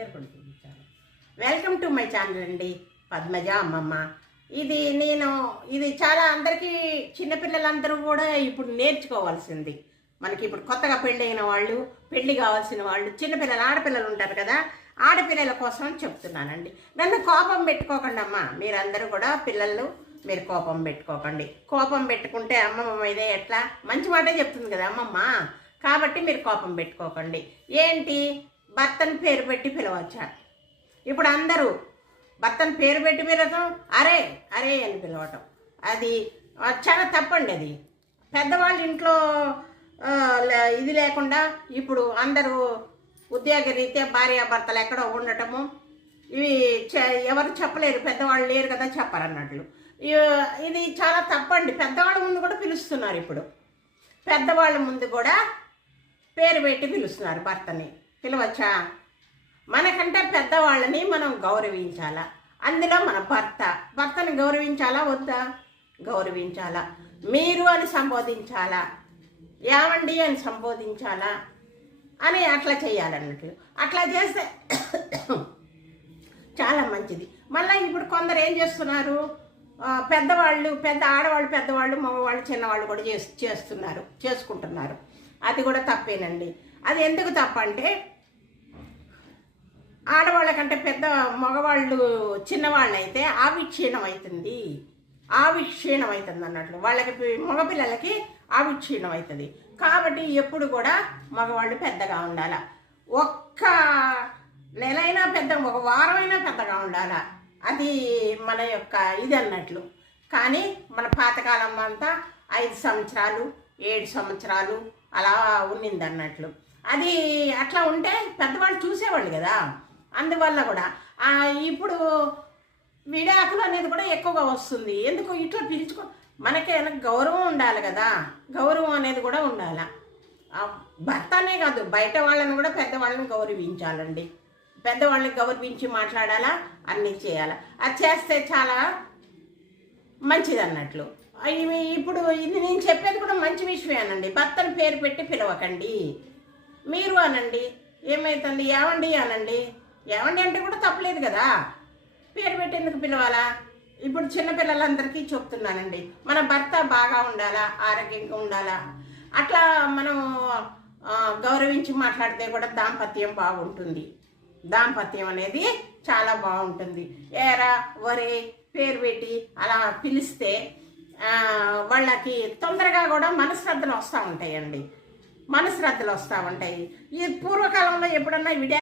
చేరుకుంటుంది చాలా welcome to my channel అండి పద్మజ అమ్మమ్మ. ఇది నేను ఇది చాలా అందరికీ చిన్నపిల్లలందరూ కూడా ఇప్పుడు నేర్చుకోవాల్సింది. మనకి ఇప్పుడు కొత్తగా పెళ్ళైన వాళ్ళు పెళ్ళి కావాల్సిన వాళ్ళు చిన్నపిల్లలు ఆడపిల్లలు ఉంటారు కదా ఆడపిల్లల కోసం చెప్తున్నానండి. నన్ను కోపం పెట్టుకోకండి అమ్మ. మీరందరూ కూడా పిల్లలు మీరు కోపం పెట్టుకోకండి. కోపం పెట్టుకుంటే అమ్మమ్మ మీదే ఎట్లా? మంచి మాటే చెప్తుంది కదా అమ్మమ్మ. కాబట్టి మీరు కోపం పెట్టుకోకండి. ఏంటి? భర్తని పేరు పెట్టి పిలవచ్చా ఇప్పుడు అందరూ భర్తను పేరు పెట్టి పిలవటం అరే అరే అని పిలవటం. అది చాలా తప్పండి అది. పెద్దవాళ్ళ ఇంట్లో ఇది లేకుండా ఇప్పుడు అందరూ ఉద్యోగ రీత్యా భార్యాభర్తలు ఎక్కడో ఉండటము ఇవి చె- ఎవరు చెప్పలేరు పెద్దవాళ్ళు లేరు కదా చెప్పరన్నట్లు. ఇది చాలా తప్పండి. పెద్దవాళ్ళ ముందు కూడా పిలుస్తున్నారు ఇప్పుడు. పెద్దవాళ్ళ ముందు కూడా పేరు పెట్టి పిలుస్తున్నారు భర్తని. పిలవచ్చా? మనకంటే పెద్దవాళ్ళని మనం గౌరవించాలా? అందులో మన భర్త. భర్తని గౌరవించాలా వద్దా? గౌరవించాలా. మీరు అని సంబోధించాలా? ఏమండి అని సంబోధించాలా? అని అట్లా చేయాలన్నట్లు అట్లా చేస్తే చాలా మంచిది. మళ్ళీ ఇప్పుడు కొందరు ఏం చేస్తున్నారు? పెద్దవాళ్ళు పెద్ద ఆడవాళ్ళు పెద్దవాళ్ళు మగవాళ్ళు చిన్నవాళ్ళు కూడా చేస్తున్నారు చేసుకుంటున్నారు. అది కూడా తప్పేనండి. అది ఎందుకు తప్పంటే ఆడవాళ్ళకంటే పెద్ద మగవాళ్ళు చిన్నవాళ్ళు అయితే అవుతుంది ఆవిక్షీణం అవుతుంది అన్నట్లు వాళ్ళకి మగపిల్లలకి ఆవిక్షీణం అవుతుంది కాబట్టి ఎప్పుడు కూడా మగవాళ్ళు పెద్దగా ఉండాల. ఒక్క నెలైనా పెద్ద ఒక వారమైనా పెద్దగా ఉండాల. అది మన యొక్క ఇది అన్నట్లు. కానీ మన పాతకాలం అంతా ఐదు సంవత్సరాలు ఏడు సంవత్సరాలు అలా ఉన్నింది అన్నట్లు అది అట్లా ఉంటే పెద్దవాళ్ళు చూసేవాళ్ళు కదా. అందువల్ల కూడా ఇప్పుడు విడాకులు అనేది కూడా ఎక్కువగా వస్తుంది. ఎందుకు? ఇట్లా పిలుచుకో మనకేమైనా గౌరవం ఉండాలి కదా. గౌరవం అనేది కూడా ఉండాలి? ఆ, భర్తనే కాదు బయట వాళ్ళని కూడా పెద్దవాళ్ళని గౌరవించాలండి. పెద్దవాళ్ళని గౌరవించి మాట్లాడాలా? అన్నీ చేయాలా? అది చేస్తే చాలా మంచిది అన్నట్లు. ఇప్పుడు ఇది నేను చెప్పేది కూడా మంచి విషయమేనండి. భర్తను పేరు పెట్టి పిలవకండి. మీరు అనండి. ఏమైతుంది? ఏమండి? అనండి. ఏమండి అంటే కూడా తప్పలేదు కదా? పేరు పెట్టి ఎందుకు పిలవాలా? ఇప్పుడు చిన్నపిల్లలందరికీ చెప్తున్నానండి. మన భర్త బాగా ఉండాలా? ఆరోగ్యంగా ఉండాలా? అట్లా మనం గౌరవించి మాట్లాడితే కూడా దాంపత్యం బాగుంటుంది. దాంపత్యం అనేది చాలా బాగుంటుంది. ఏరా ఒరే పేరు పెట్టి అలా పిలిస్తే వాళ్ళకి తొందరగా కూడా మనశ్రద్ధలు వస్తూ ఉంటాయండి. మనశ్రద్ధలు వస్తూ ఉంటాయి. ఈ పూర్వకాలంలో ఎప్పుడన్నా విడా